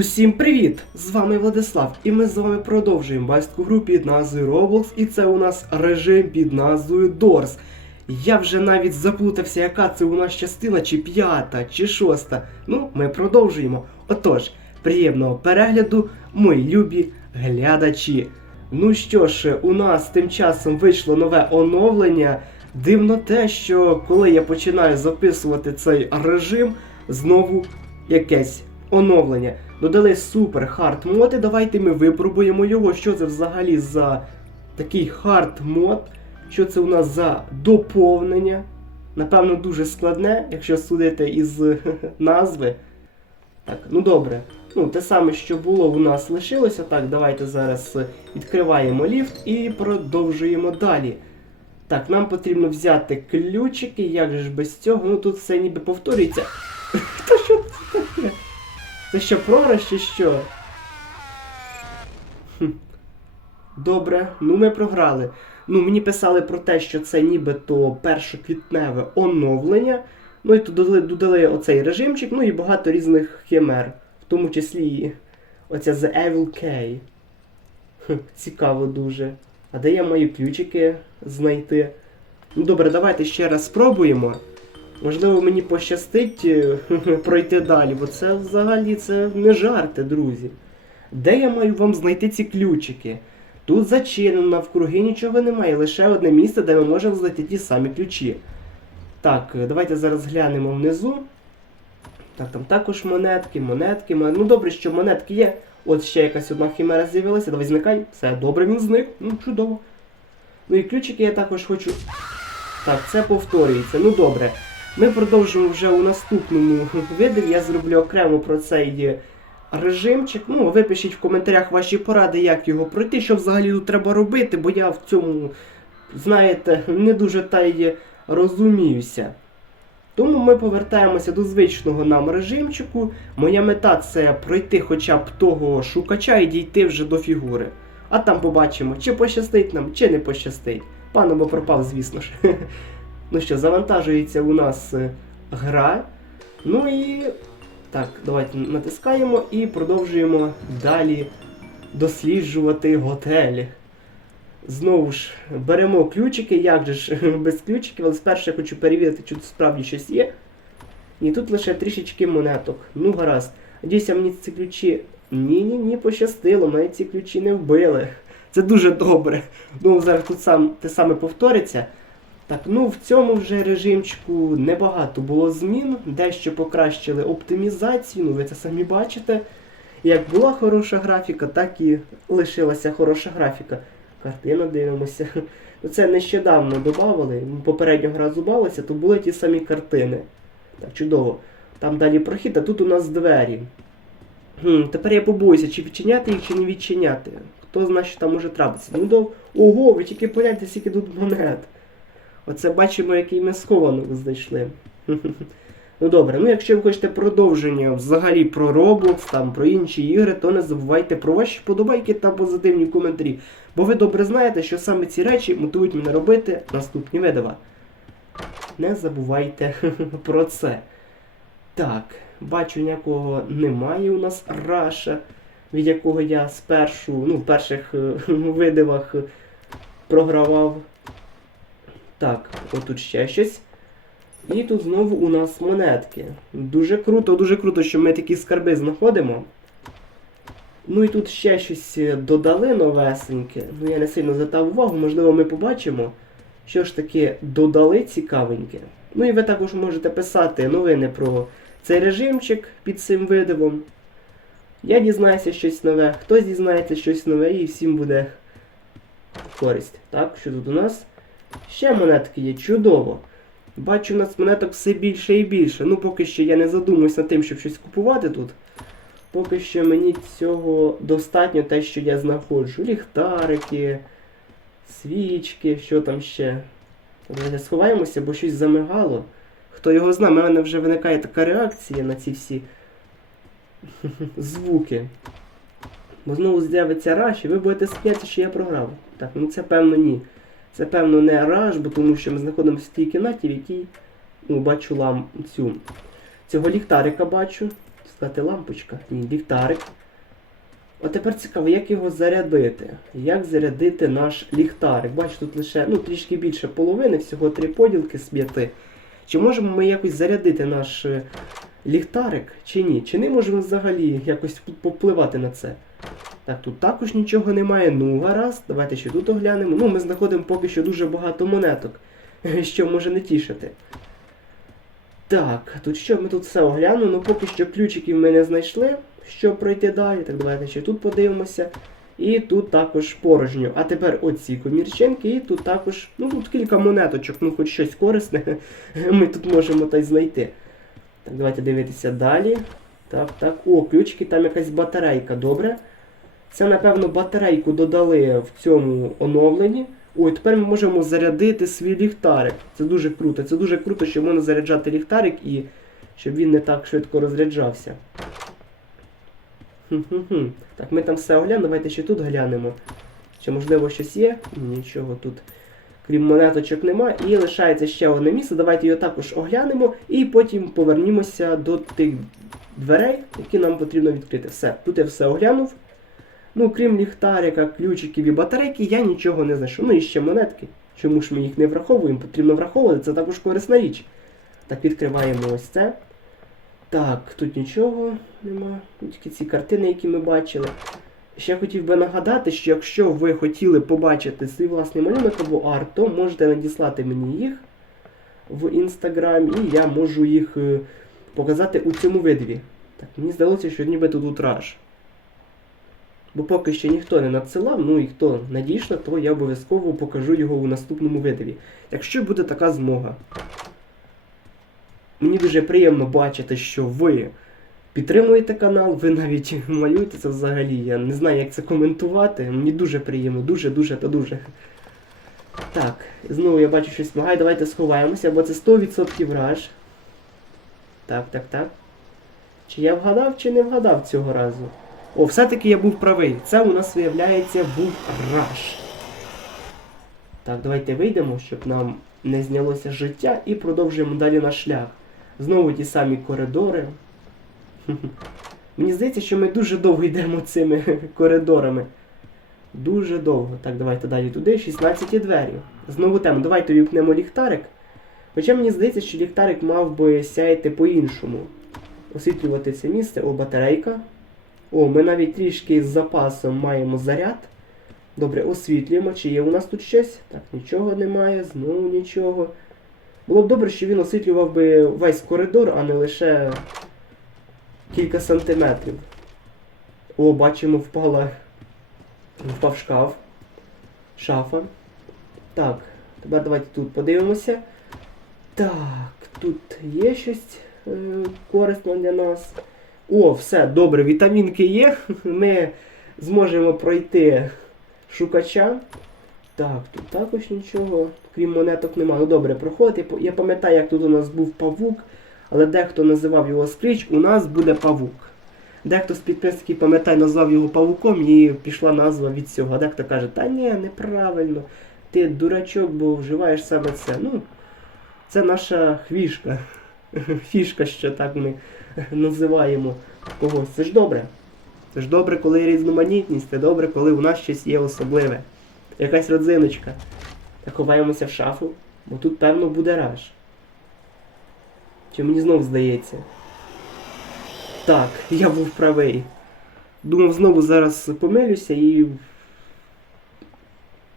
Усім привіт! З вами Владислав, і ми з вами продовжуємо байстку гру під назвою Roblox, і це у нас режим під назвою Doors. Я вже навіть заплутався, яка це у нас частина, чи п'ята, чи шоста. Ну, ми продовжуємо. Отож, приємного перегляду, мої любі глядачі. Ну що ж, у нас тим часом вийшло нове оновлення. Дивно те, що коли я починаю записувати цей режим, знову якесь оновлення. Додали супер хард мод, і давайте ми випробуємо його. Що це взагалі за такий хард мод? Що це у нас за доповнення? Напевно, дуже складне, якщо судити із назви. Так, ну добре. Ну, те саме, що було, у нас лишилося. Так, давайте зараз е, відкриваємо ліфт і продовжуємо далі. Так, нам потрібно взяти ключики, як же ж без цього? Ну тут все ніби повторюється. Та що? Це що, прораз чи що? Добре, ну ми програли. Ну, мені писали про те, що це нібито першоквітневе оновлення. Ну і тут додали, додали оцей режимчик, ну і багато різних химер, в тому числі оця The Evil K. Цікаво дуже. А де я мої ключики знайти? Ну добре, давайте ще раз спробуємо. Можливо, мені пощастить е, пройти далі, бо це взагалі це не жарти, друзі. Де я маю вам знайти ці ключики? Тут зачинено, навкруги нічого немає, лише одне місце, де ми можемо знайти ті самі ключі. Так, е, давайте зараз глянемо внизу. Так, там також монетки, монетки, монетки. Ну добре, що монетки є. От ще якась одна хімера з'явилася. Давай зникай. Все, добре, він зник. Ну, чудово. Ну і ключики я також хочу. Так, це повторюється. Ну добре. Ми продовжимо вже у наступному відео. Я зроблю окремо про цей режимчик. Ну, ви в коментарях ваші поради, як його пройти, що взагалі тут треба робити, бо я в цьому, знаєте, не дуже та й розуміюся. Тому ми повертаємося до звичного нам режимчику. Моя мета це пройти хоча б того шукача і дійти вже до фігури. А там побачимо, чи пощастить нам, чи не пощастить. Пан або пропав, звісно ж. Ну що, завантажується у нас е, гра. Ну і. Так, давайте натискаємо і продовжуємо далі досліджувати готель. Знову ж беремо ключики, як же ж без ключиків, але спершу я хочу перевірити, чи тут справді щось є. І тут лише трішечки монеток. Ну гаразд. Надіюся, мені ці ключі. Ні-ні, ні, пощастило, мене ці ключі не вбили. Це дуже добре. Ну, зараз тут сам те саме повториться. Так, ну в цьому вже режимчику небагато було змін, дещо покращили оптимізацію, ну ви це самі бачите. Як була хороша графіка, так і лишилася хороша графіка. Картину дивимося. Ну, Це нещодавно додавали, попереднього разу бавилися, то були ті самі картини. Так, чудово. Там далі прохід, а тут у нас двері. Хм, тепер я побоюся, чи відчиняти їх, чи не відчиняти. Хто знає, що там може трапитися. Ну, дов... Ого, ви тільки погляньте, скільки тут монет. Оце бачимо, який ми схованок знайшли. Ну добре, ну якщо ви хочете продовження взагалі про Roblox, там про інші ігри, то не забувайте про ваші вподобайки та позитивні коментарі. Бо ви добре знаєте, що саме ці речі мотивують мене робити наступні видива. Не забувайте про це. Так, бачу, ніякого немає у нас раша, від якого я спершу, ну, в перших е, видивах е, програвав. Так, отут ще щось. І тут знову у нас монетки. Дуже круто, дуже круто, що ми такі скарби знаходимо. Ну і тут ще щось е, додали новесеньке. Ну я не сильно звертав увагу, можливо, ми побачимо, що ж таки додали цікавеньке. Ну і ви також можете писати новини про цей режимчик під цим видивом. Я дізнаюся щось нове, хтось дізнається щось нове і всім буде користь. Так, що тут у нас? Ще монетки є, чудово. Бачу, у нас монеток все більше і більше. Ну, поки що я не задумуюсь над тим, щоб щось купувати тут. Поки що мені цього достатньо те, що я знаходжу. Ліхтарики, свічки, що там ще. Давайте сховаємося, бо щось замигало. Хто його знає, в мене вже виникає така реакція на ці всі звуки. Бо знову з'явиться раш, і ви будете сміятися, що я програв. Так, ну це певно ні. Це, певно, не раш, бо тому що ми знаходимося в тій кімнаті, в якій ну, бачу лам цю. Цього ліхтарика бачу. сказати, лампочка. Ні, ліхтарик. От тепер цікаво, як його зарядити. Як зарядити наш ліхтарик? Бачиш, тут лише ну, трішки більше половини, всього три поділки з п'яти. Чи можемо ми якось зарядити наш е, ліхтарик, чи ні? Чи не можемо взагалі якось попливати на це? Так, тут також нічого немає. Ну, гаразд, давайте ще тут оглянемо. Ну, ми знаходимо поки що дуже багато монеток, що може не тішити. Так, тут що? Ми тут все оглянули, ну поки що ключиків ми не знайшли, щоб пройти далі. Так, давайте ще тут подивимося. І тут також порожньо. А тепер оці комірчинки, і тут також, ну тут кілька монеточок, ну хоч щось корисне ми тут можемо та й знайти. Так, давайте дивитися далі. Так, так. О, ключики, там якась батарейка, добре. Це, напевно, батарейку додали в цьому оновленні. Ой, тепер ми можемо зарядити свій ліхтарик. Це дуже круто. Це дуже круто, що можна заряджати ліхтарик і щоб він не так швидко розряджався. Хм-хм-хм. Так, ми там все оглянемо, давайте ще тут глянемо. Чи можливо щось є? Нічого тут. Крім монеточок нема. І лишається ще одне місце. Давайте його також оглянемо і потім повернімося до тих дверей, які нам потрібно відкрити. Все, тут я все оглянув. Ну, крім ліхтарика, ключиків і батарейки, я нічого не знайшов. Ну і ще монетки. Чому ж ми їх не враховуємо? Потрібно враховувати, це також корисна річ. Так, відкриваємо ось це. Так, тут нічого нема. Тільки ці картини, які ми бачили. Ще хотів би нагадати, що якщо ви хотіли побачити свій власний малюнок або арт, то можете надіслати мені їх в інстаграмі, і я можу їх е, показати у цьому видві. Так, мені здалося, що ніби тут раж. Бо поки що ніхто не надсилав, ну і хто надійшло, то я обов'язково покажу його у наступному видові. Якщо буде така змога. Мені дуже приємно бачити, що ви підтримуєте канал, ви навіть малюєте це взагалі. Я не знаю, як це коментувати. Мені дуже приємно, дуже-дуже та дуже. Так, знову я бачу щось магає, давайте сховаємося, бо це 100% раж. Так, так, так. Чи я вгадав, чи не вгадав цього разу? О, все-таки я був правий. Це у нас, виявляється, був раш. Так, давайте вийдемо, щоб нам не знялося життя, і продовжуємо далі наш шлях. Знову ті самі коридори. Мені здається, що ми дуже довго йдемо цими коридорами. Дуже довго. Так, давайте далі туди. 16 двері. Знову тему. Давайте вімкнемо ліхтарик. Хоча мені здається, що ліхтарик мав би сяяти по-іншому. Освітлювати це місце. О, батарейка. О, ми навіть трішки з запасом маємо заряд. Добре, освітлюємо. Чи є у нас тут щось? Так, нічого немає, знову нічого. Було б добре, що він освітлював би весь коридор, а не лише кілька сантиметрів. О, бачимо, впала. Впав шкаф. Шафа. Так, тепер давайте тут подивимося. Так, тут є щось е, корисне для нас. О, все, добре, вітамінки є. Ми зможемо пройти шукача. Так, тут також нічого, крім монеток немає. Ну добре, проходить. Я пам'ятаю, як тут у нас був павук, але дехто називав його скріч, у нас буде павук. Дехто з підписників, пам'ятаю, назвав його павуком і пішла назва від цього. А дехто каже, та ні, неправильно, ти дурачок, бо вживаєш саме це. Ну, це наша хвішка. Фішка, що так ми називаємо когось. Це ж добре. Це ж добре, коли є різноманітність, це добре, коли у нас щось є особливе. Якась родзиночка. Так ховаємося в шафу, бо тут, певно, буде раж. Чи мені знов здається? Так, я був правий. Думав, знову зараз помилюся і.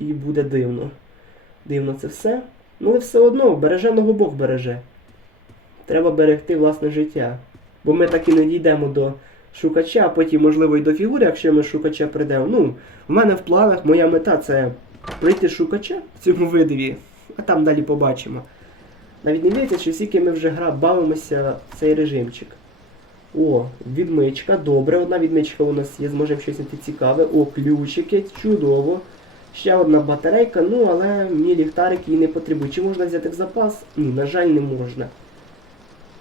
І буде дивно. Дивно це все. Ну, але все одно, береженого Бог береже. Треба берегти власне життя. Бо ми так і не дійдемо до шукача, а потім, можливо, і до фігури, якщо ми шукача прийдемо. Ну, в мене в планах моя мета це пройти шукача в цьому видові, а там далі побачимо. Навіть не віриться, що скільки ми вже гра бавимося в цей режимчик. О, відмичка, добре, одна відмичка у нас є, зможемо щось знайти цікаве. О, ключики, чудово. Ще одна батарейка, ну але мені ліхтарик її не потрібен. Чи можна взяти в запас? Ні, на жаль, не можна.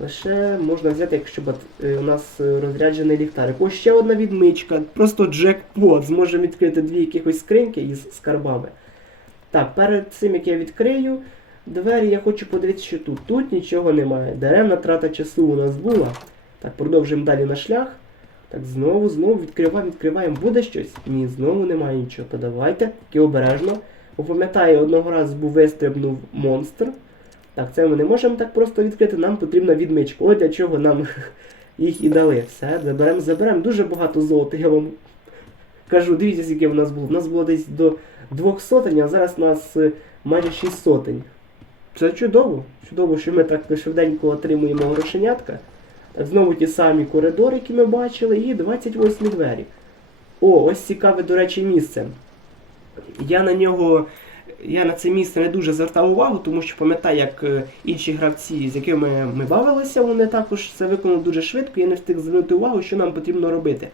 Лише можна взяти, якщо е, у нас е, розряджений ліхтарик. Ось ще одна відмичка. Просто джекпот. Зможемо відкрити дві якихось скриньки із скарбами. Так, перед цим як я відкрию двері, я хочу подивитися, що тут. Тут нічого немає. Даремна трата часу у нас була. Так, продовжуємо далі на шлях. Так, знову, знову відкриваємо, відкриваємо. Буде щось? Ні, знову немає нічого. То давайте, тільки обережно. Пам'ятаю, одного разу був вистрибнув монстр. Так, це ми не можемо так просто відкрити, нам потрібна відмичка. От для чого нам їх і дали. Все, заберемо, заберемо. Дуже багато золота, я вам кажу, дивіться, скільки в нас було. У нас було десь до двох сотень, а зараз у нас е, майже шість сотень. Це чудово. Чудово, що ми так швиденько отримуємо грошенятка. Так, знову ті самі коридори, які ми бачили, і 28 двері. О, ось цікаве, до речі, місце. Я на нього. Я на це місце не дуже звертав увагу, тому що пам'ятаю, як е, інші гравці, з якими ми бавилися, вони також це виконали дуже швидко, я не встиг звернути увагу, що нам потрібно робити.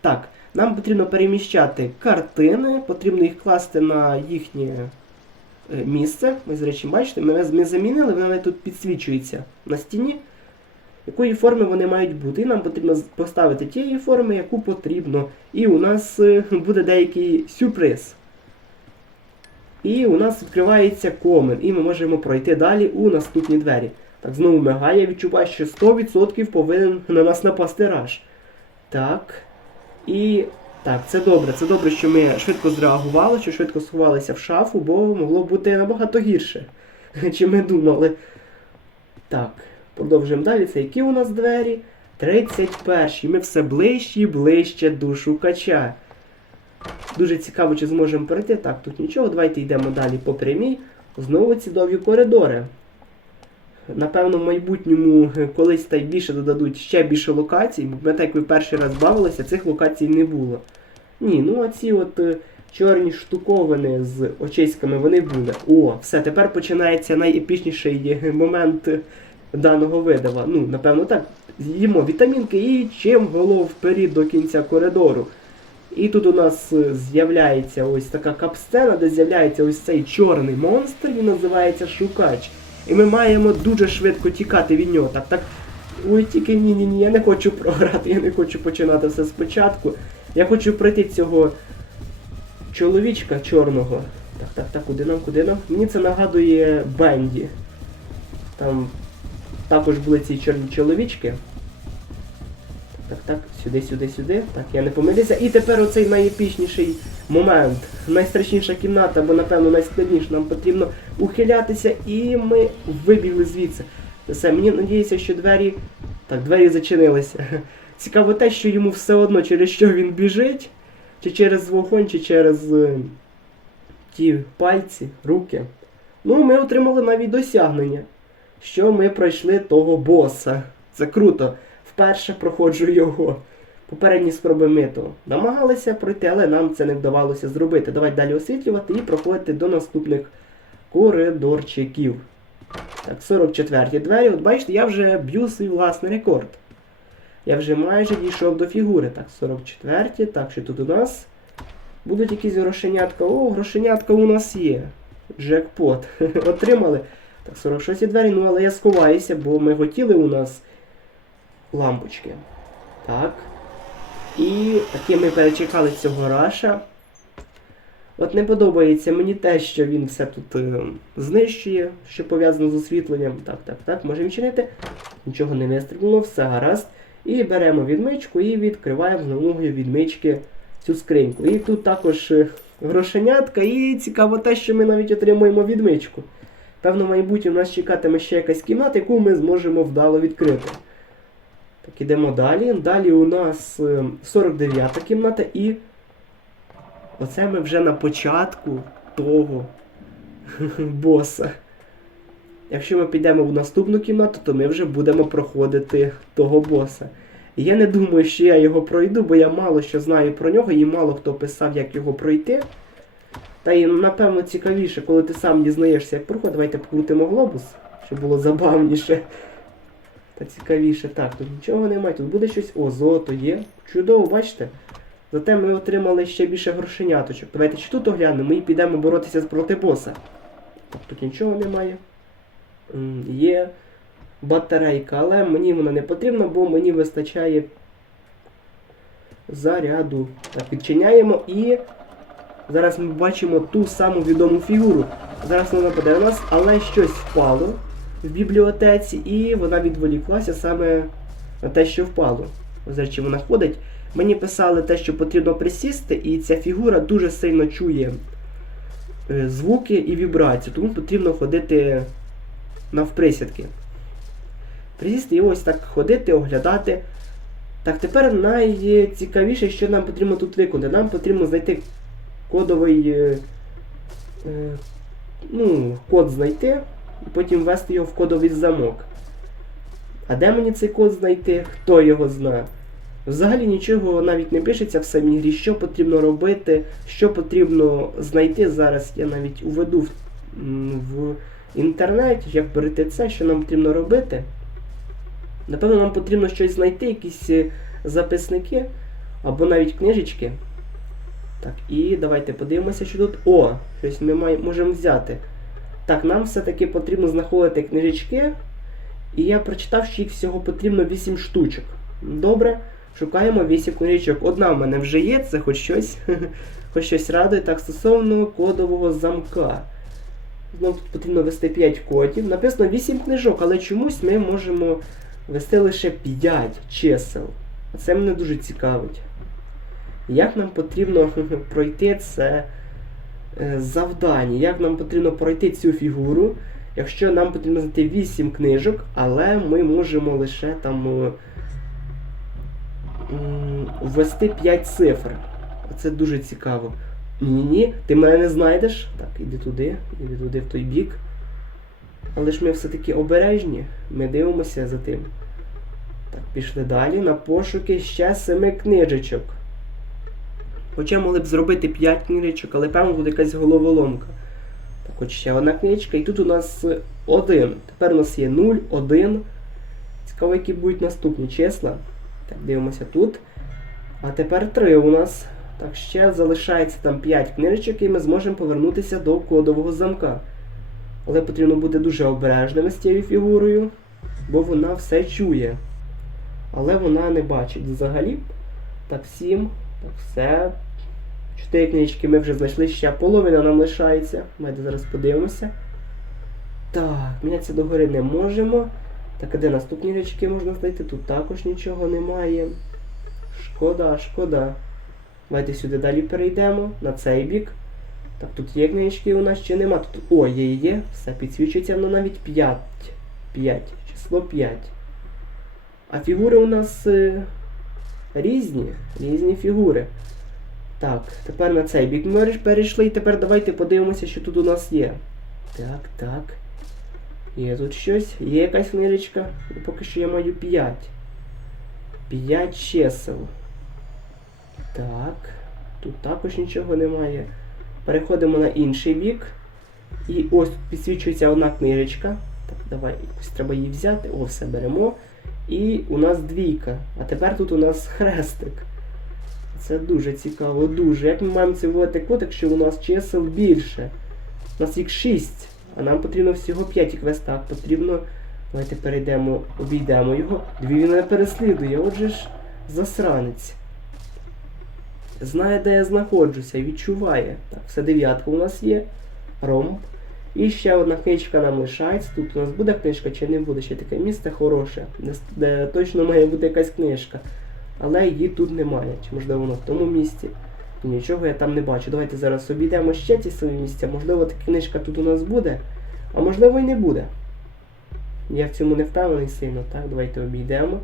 Так, нам потрібно переміщати картини, потрібно їх класти на їхнє е, місце. Ви, до речі, бачите, ми, ми замінили, вони тут підсвічуються на стіні, якої форми вони мають бути. І нам потрібно поставити тієї форми, яку потрібно. І у нас е, буде деякий сюрприз. І у нас відкривається комен, і ми можемо пройти далі у наступні двері. Так, знову мигає, я відчуваю, що 100% повинен на нас напасти раш. Так. І. Так, це добре. Це добре, що ми швидко зреагували, що швидко сховалися в шафу, бо могло бути набагато гірше, чим ми думали. Так, продовжуємо далі. Це які у нас двері? 31. Ми все ближче і ближче до шукача. Дуже цікаво, чи зможемо перейти. Так, тут нічого. Давайте йдемо далі по прямій. Знову ці довгі коридори. Напевно, в майбутньому е, колись та й більше додадуть ще більше локацій, бо пам'ятаю, як перший раз бавилися, цих локацій не було. Ні, ну а от е, чорні штуковини з очиськами вони були. О, все, тепер починається найепічніший е, момент даного видава. Ну, напевно, так. З'їмо вітамінки і чим голов вперед до кінця коридору. І тут у нас е, з'являється ось така капсцена, де з'являється ось цей чорний монстр, він називається Шукач. І ми маємо дуже швидко тікати від нього. Так, так. Ой, тільки ні, ні, ні, я не хочу програти, я не хочу починати все спочатку. Я хочу пройти цього чоловічка чорного. Так, так, так, куди нам, куди нам? Мені це нагадує Бенді. Там також були ці чорні чоловічки. Так, сюди, сюди, сюди. Так, я не помилився. І тепер оцей найепічніший момент. Найстрашніша кімната, бо напевно найскладніше. Нам потрібно ухилятися, і ми вибігли звідси. Все, мені надіється, що двері. Так, двері зачинилися. Цікаво те, що йому все одно, через що він біжить, чи через вогонь, чи через е, ті пальці, руки. Ну, ми отримали навіть досягнення, що ми пройшли того боса. Це круто. Вперше проходжу його. Попередні спроби ми то намагалися пройти, але нам це не вдавалося зробити. Давайте далі освітлювати і проходити до наступних коридорчиків. Так, 44 двері. От бачите, я вже б'ю свій власний рекорд. Я вже майже дійшов до фігури. Так, 44. Так, що тут у нас? Будуть якісь грошенятка. О, грошенятка у нас є. Джекпот. Отримали. Так, 46 двері, ну але я сховаюся, бо ми хотіли у нас лампочки. Так. І таки ми перечекали цього раша. От не подобається мені те, що він все тут е, знищує, що пов'язано з освітленням. Так, так, так, можемо чинити. Нічого не вистрілено, все гаразд. І беремо відмичку і відкриваємо з нової відмички цю скриньку. І тут також е, грошенятка, і цікаво те, що ми навіть отримуємо відмичку. Певно, в майбутньому нас чекатиме ще якась кімната, яку ми зможемо вдало відкрити. Так, ідемо далі. Далі у нас 49-та кімната і. Оце ми вже на початку того боса. Якщо ми підемо в наступну кімнату, то ми вже будемо проходити того боса. І я не думаю, що я його пройду, бо я мало що знаю про нього і мало хто писав, як його пройти. Та і напевно цікавіше, коли ти сам дізнаєшся, як проходить. Давайте покрутимо глобус, щоб було забавніше. Та цікавіше. Так, тут нічого немає, тут буде щось. О, золото є. Чудово, бачите? Зате ми отримали ще більше грошеняточок. Давайте чи тут оглянемо і підемо боротися проти боса. Тут нічого немає. Є батарейка, але мені вона не потрібна, бо мені вистачає заряду. Так, відчиняємо і зараз ми бачимо ту саму відому фігуру. Зараз вона нападе на нас, але щось впало в бібліотеці, і вона відволіклася саме на те, що впало. Ось вона ходить. Мені писали те, що потрібно присісти, і ця фігура дуже сильно чує е, звуки і вібрації, тому потрібно ходити навприсядки. Присісти і ось так ходити, оглядати. Так, тепер найцікавіше, що нам потрібно тут виконати. Нам потрібно знайти кодовий. е, е, ну, код знайти і потім ввести його в кодовий замок. А де мені цей код знайти? Хто його знає? Взагалі нічого навіть не пишеться в самій грі, що потрібно робити, що потрібно знайти. Зараз я навіть уведу в, в інтернеті, як перейти це, що нам потрібно робити. Напевно, нам потрібно щось знайти, якісь е, записники або навіть книжечки. Так, і давайте подивимося, що тут. О, щось ми має- можемо взяти. Так, нам все-таки потрібно знаходити книжечки. І я прочитав, що їх всього потрібно 8 штучок. Добре, шукаємо 8 книжечок. Одна в мене вже є, це хоч щось. Хоч щось радує. Так, стосовно кодового замка. Знову потрібно ввести 5 кодів. Написано 8 книжок, але чомусь ми можемо ввести лише 5 чисел. А це мене дуже цікавить. Як нам потрібно пройти це завдання? Як нам потрібно пройти цю фігуру, якщо нам потрібно знайти 8 книжок, але ми можемо лише там е, ввести 5 цифр. Це дуже цікаво. Ні-ні, ти мене не знайдеш. Так, іди туди, іди туди в той бік. Але ж ми все-таки обережні, ми дивимося за тим. Так, пішли далі на пошуки ще семи книжечок. Хоча могли б зробити 5 книжечок, але певно буде якась головоломка. Так, от ще одна книжечка, і тут у нас один. Тепер у нас є 0, 1. Цікаво, які будуть наступні числа. Так, дивимося тут. А тепер 3 у нас. Так, ще залишається там 5 книжечок, і ми зможемо повернутися до кодового замка. Але потрібно бути дуже обережними з цією фігурою, бо вона все чує. Але вона не бачить взагалі. Так, 7. Так, все. Чотири книжки ми вже знайшли, ще половина нам лишається. Давайте зараз подивимося. Так, мінятися догори не можемо. Так, а де наступні речки можна знайти? Тут також нічого немає. Шкода, шкода. Давайте сюди далі перейдемо, на цей бік. Так, тут є книжки у нас чи нема. Тут, о, є, є. Все підсвічується, воно навіть 5. 5. Число 5. А фігури у нас е, різні. Різні фігури. Так, тепер на цей бік ми перейшли, і тепер давайте подивимося, що тут у нас є. Так, так. Є тут щось, є якась книжечка. Ну, Поки що я маю 5. 5 чисел. Так. Тут також нічого немає. Переходимо на інший бік. І ось підсвічується одна книжечка. Так, давай, якось треба її взяти. О, все беремо. І у нас двійка. А тепер тут у нас хрестик. Це дуже цікаво, дуже. Як ми маємо це вводити код, якщо у нас чисел більше? У нас їх 6, а нам потрібно всього 5 їх Так, потрібно. Давайте перейдемо, обійдемо його. Дві він не переслідує, отже ж засранець. Знає, де я знаходжуся, відчуває. Так, все дев'ятка у нас є. Ромб. І ще одна книжка нам лишається. Тут у нас буде книжка чи не буде. Ще таке місце хороше, де, де точно має бути якась книжка. Але її тут немає. Чи можливо воно в тому місці. Нічого я там не бачу. Давайте зараз обійдемо ще ці самі місця. Можливо, така книжка тут у нас буде, а можливо і не буде. Я в цьому не впевнений сильно. Так, давайте обійдемо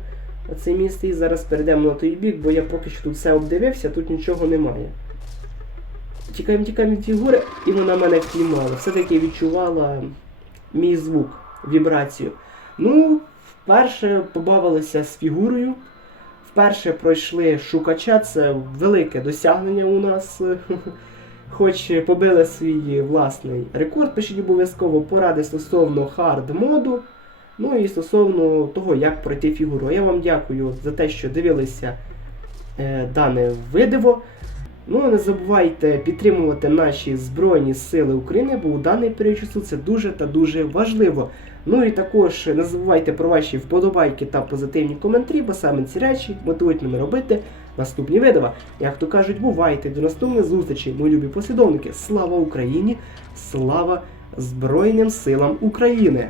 оце місце і зараз перейдемо на той бік, бо я поки що тут все обдивився, тут нічого немає. Тікаємо, тікаємо від фігури, і вона мене впіймала. Все-таки відчувала мій звук, вібрацію. Ну, вперше побавилися з фігурою. Вперше пройшли шукача, це велике досягнення у нас. Хоч побили свій власний рекорд, пишіть обов'язково поради стосовно хард моду. Ну і стосовно того, як пройти фігуру. Я вам дякую за те, що дивилися е, дане видео. Ну, не забувайте підтримувати наші Збройні Сили України, бо у даний період часу це дуже та дуже важливо. Ну і також не забувайте про ваші вподобайки та позитивні коментарі, бо саме ці речі мотивують мене робити наступні видова. Як то кажуть, бувайте до наступних зустрічей, мої любі послідовники. Слава Україні! Слава Збройним силам України!